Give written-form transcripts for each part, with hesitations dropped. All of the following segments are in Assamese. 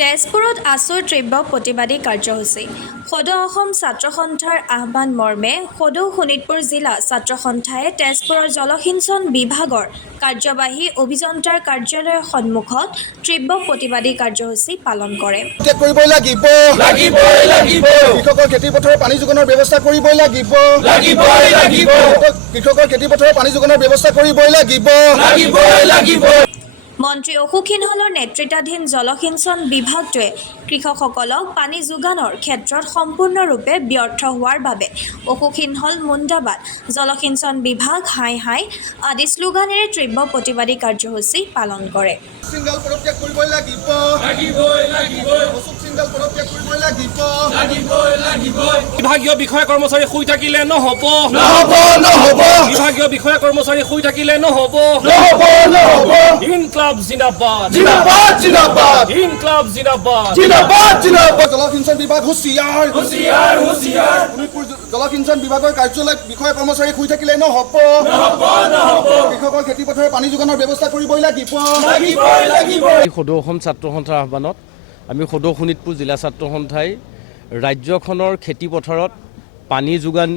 তেজপুৰত আছুৰ তীব্ৰ প্ৰতিবাদী কাৰ্যসূচী সদৌ অসম ছাত্ৰ সন্থাৰ আহ্বান মৰ্মে সদৌ শোণিতপুৰ জিলা ছাত্ৰ সন্থাই তেজপুৰৰ জলসিঞ্চন বিভাগৰ কাৰ্যবাহী অভিযন্তাৰ কাৰ্যালয়ৰ সন্মুখত তীব্ৰ প্ৰতিবাদী কাৰ্যসূচী পালন কৰে। কৃষকৰ খেতিপথাৰৰ পানী যোগানৰ ব্যৱস্থা কৰিবই লাগিব। কৃষকৰ খেতিপথাৰৰ পানী যোগানৰ ব্যৱস্থা কৰিবই লাগিব। মন্ত্ৰী অশোক সিংহলৰ নেতৃত্বাধীন জলসিঞ্চন বিভাগটোৱে কৃষকসকলক পানী যোগানৰ ক্ষেত্ৰত সম্পূৰ্ণৰূপে ব্যৰ্থ হোৱাৰ বাবে অশোক সিংহল মুন্দাবাদ, জলসিঞ্চন বিভাগ হাই হাই আদি শ্লোগানেৰে তীব্ৰ প্ৰতিবাদী কাৰ্যসূচী পালন কৰে। বিভাগীয় বিষয়া কৰ্মচাৰী শুই থাকিলে নহ'ব। বিভাগীয় বিষয়া কৰ্মচাৰী শুই থাকিলে নহ'ব। ইনকলাব জিন্দাবাদ, ইনকলাব জিন্দাবাদ। জলসিঞ্চন বিভাগ হুঁচিয়াৰ। জলসিঞ্চন বিভাগৰ কাৰ্যালয়ত বিষয়া কৰ্মচাৰী শুই থাকিলে নহ'ব। কৃষকৰ খেতিপথাৰৰ পানী যোগানৰ ব্যৱস্থা কৰিবই লাগিব। সদৌ অসম ছাত্ৰ সন্থাৰ আহ্বানত আমি সদৌ শোণিতপুৰ জিলা ছাত্ৰ সন্থাই ৰাজ্যখনৰ খেতিপথাৰত পানী যোগান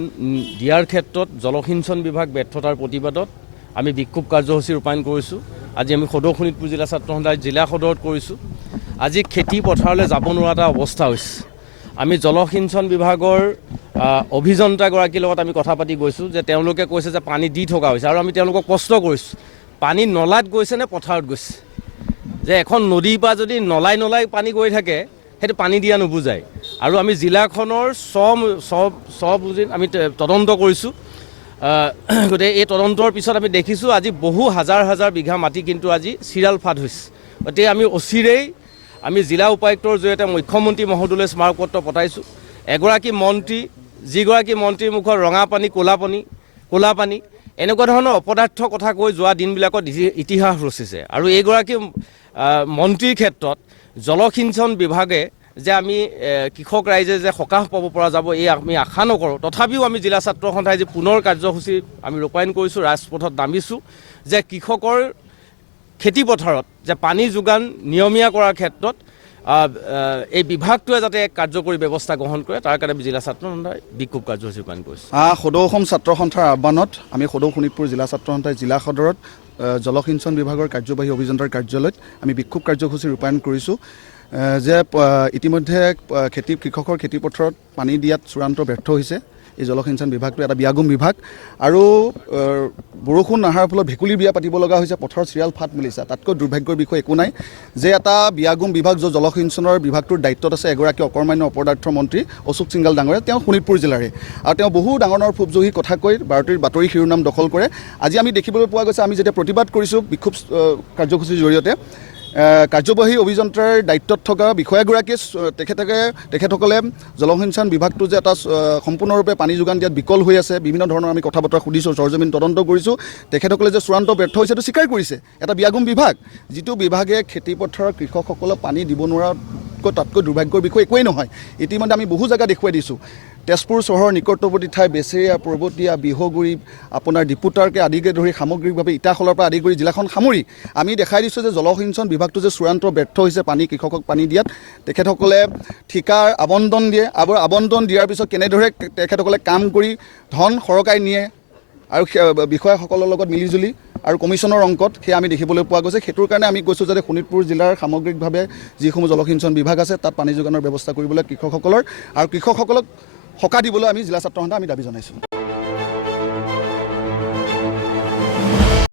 দিয়াৰ ক্ষেত্ৰত জলসিঞ্চন বিভাগ ব্যৰ্থতাৰ প্ৰতিবাদত আমি বিক্ষোভ কাৰ্যসূচী ৰূপায়ণ কৰিছোঁ। আজি আমি সদৌ শোণিতপুৰ জিলা ছাত্ৰ সন্থাই জিলা সদৰত কৰিছোঁ। আজি খেতি পথাৰলৈ যাব নোৱাৰা এটা অৱস্থা হৈছে। আমি জলসিঞ্চন বিভাগৰ অভিযন্তাগৰাকীৰ লগত আমি কথা পাতি গৈছোঁ যে তেওঁলোকে কৈছে যে পানী দি থকা হৈছে, আৰু আমি তেওঁলোকক প্ৰশ্ন কৰিছোঁ পানী নলাত গৈছে নে পথাৰত গৈছে। যে এখন নদীৰ পৰা যদি নলাই পানী গৈ থাকে সেইটো পানী দিয়া নুবুজায়। আৰু আমি জিলাখনৰ আমি তদন্ত কৰিছোঁ। গতিকে এই তদন্তৰ পিছত আমি দেখিছোঁ আজি বহু হাজাৰ বিঘা মাটি কিন্তু আজি চিৰাল ফাট হৈছে। গতিকে আমি অচিৰেই আমি জিলা উপায়ুক্তৰ জৰিয়তে মুখ্যমন্ত্ৰী মহোদয়লৈ স্মাৰকপত্ৰ পঠাইছোঁ। এগৰাকী মন্ত্ৰী, যিগৰাকী মন্ত্ৰীৰ মুখত ৰঙা পানী ক'লা পানী এনেকুৱা ধৰণৰ অপদাৰ্থ কথা কৈ যোৱা দিনবিলাকত ইতিহাস ৰচিছে। আৰু এইগৰাকী মন্ত্ৰীৰ ক্ষেত্ৰত জলসিঞ্চন বিভাগে যে আমি কৃষক ৰাইজে যে সকাহ পাব পৰা যাব এই আমি আশা নকৰোঁ। তথাপিও আমি জিলা ছাত্ৰ সন্থাই যে পুনৰ কাৰ্যসূচী আমি ৰূপায়ণ কৰিছোঁ, ৰাজপথত নামিছোঁ যে কৃষকৰ খেতিপথাৰত যে পানী যোগান নিয়মীয়া কৰাৰ ক্ষেত্ৰত এই বিভাগটোৱে যাতে কাৰ্যকৰী ব্যৱস্থা গ্ৰহণ কৰে তাৰ কাৰণে আমি জিলা ছাত্ৰ সন্থাই বিক্ষোভ কাৰ্যসূচী ৰূপায়ণ কৰিছোঁ। সদৌ অসম ছাত্ৰ সন্থাৰ আহ্বানত আমি সদৌ শোণিতপুৰ জিলা ছাত্ৰ সন্থাই জিলা সদৰত জলসিঞ্চন বিভাগৰ কাৰ্যবাহী অভিযন্তাৰ কাৰ্যালয়ত আমি বিক্ষোভ কাৰ্যসূচী ৰূপায়ণ কৰিছোঁ যে ইতিমধ্যে কৃষকৰ খেতিপথাৰত পানী দিয়াত চূড়ান্ত ব্যৰ্থ হৈছে এই জলসিঞ্চন বিভাগটো। এটা বিয়াগুম বিভাগ, আৰু বৰষুণ নহাৰ ফলত ভেকুলী বিয়া পাতিব লগা হৈছে, পথাৰত চিৰিয়াল ফাট মেলিছে। তাতকৈ দুৰ্ভাগ্যৰ বিষয় একো নাই যে এটা বিয়াগুম বিভাগ য'ত জলসিঞ্চনৰ বিভাগটোৰ দায়িত্বত আছে এগৰাকী অকৰ্মান্য অপদাৰ্থ মন্ত্ৰী অশোক সিংহল ডাঙৰীয়া। তেওঁ শোণিতপুৰ জিলাৰে, আৰু তেওঁ বহু ডাঙৰ ফুপজহি কথা কৈ বাতৰি শিৰোনাম দখল কৰে। আজি আমি দেখিবলৈ পোৱা গৈছে, আমি যেতিয়া প্ৰতিবাদ কৰিছোঁ বিক্ষোভ কাৰ্যসূচীৰ জৰিয়তে, কাৰ্যবাহী অভিযন্তাৰ দায়িত্বত থকা বিষয়াগৰাকীয়ে তেখেতসকলে জলসিঞ্চন বিভাগটো যে এটা সম্পূৰ্ণৰূপে পানী যোগান দিয়াত বিকল হৈ আছে, বিভিন্ন ধৰণৰ আমি কথা বতৰা সুধিছোঁ, সৰজমিন তদন্ত কৰিছোঁ। তেখেতসকলে যে চূড়ান্ত ব্যৰ্থ হৈছে সেইটো স্বীকাৰ কৰিছে। এটা বিয়াগুম বিভাগ, যিটো বিভাগে খেতিপথাৰৰ কৃষকসকলক পানী দিব নোৱাৰাতকৈ তাতকৈ দুৰ্ভাগ্যৰ বিষয় একোৱেই নহয়। ইতিমধ্যে আমি বহু জেগা দেখুৱাই দিছোঁ। তেজপুৰ চহৰৰ নিকটৱৰ্তী ঠাই বেচেৰীয়া, পৰ্বতীয়া, বিহগুৰি, আপোনাৰ ডিপুটাৰকে আদিকে ধৰি সামগ্ৰিকভাৱে ইটাখলৰ পৰা আদি কৰি জিলাখন সামৰি আমি দেখাই দিছোঁ যে জলসিঞ্চন বিভাগটো যে চূড়ান্ত ব্যৰ্থ হৈছে কৃষকক পানী দিয়াত। তেখেতসকলে ঠিকাৰ আবণ্টন দিয়ে, আবণ্টন দিয়াৰ পিছত কেনেদৰে তেখেতসকলে কাম কৰি ধন সৰকাই নিয়ে আৰু বিষয়াসকলৰ লগত মিলিজুলি আৰু কমিশ্যনৰ অংকত সেয়া আমি দেখিবলৈ পোৱা গৈছে। সেইটোৰ কাৰণে আমি কৈছোঁ যে শোণিতপুৰ জিলাৰ সামগ্ৰিকভাৱে যিসমূহ জলসিঞ্চন বিভাগ আছে তাত পানী যোগানৰ ব্যৱস্থা কৰিবলৈ কৃষকসকলৰ আৰু কৃষকসকলক সকাহ দিবলৈ আমি জিলা ছাত্ৰ সন্থাই আমি দাবী জনাইছোঁ।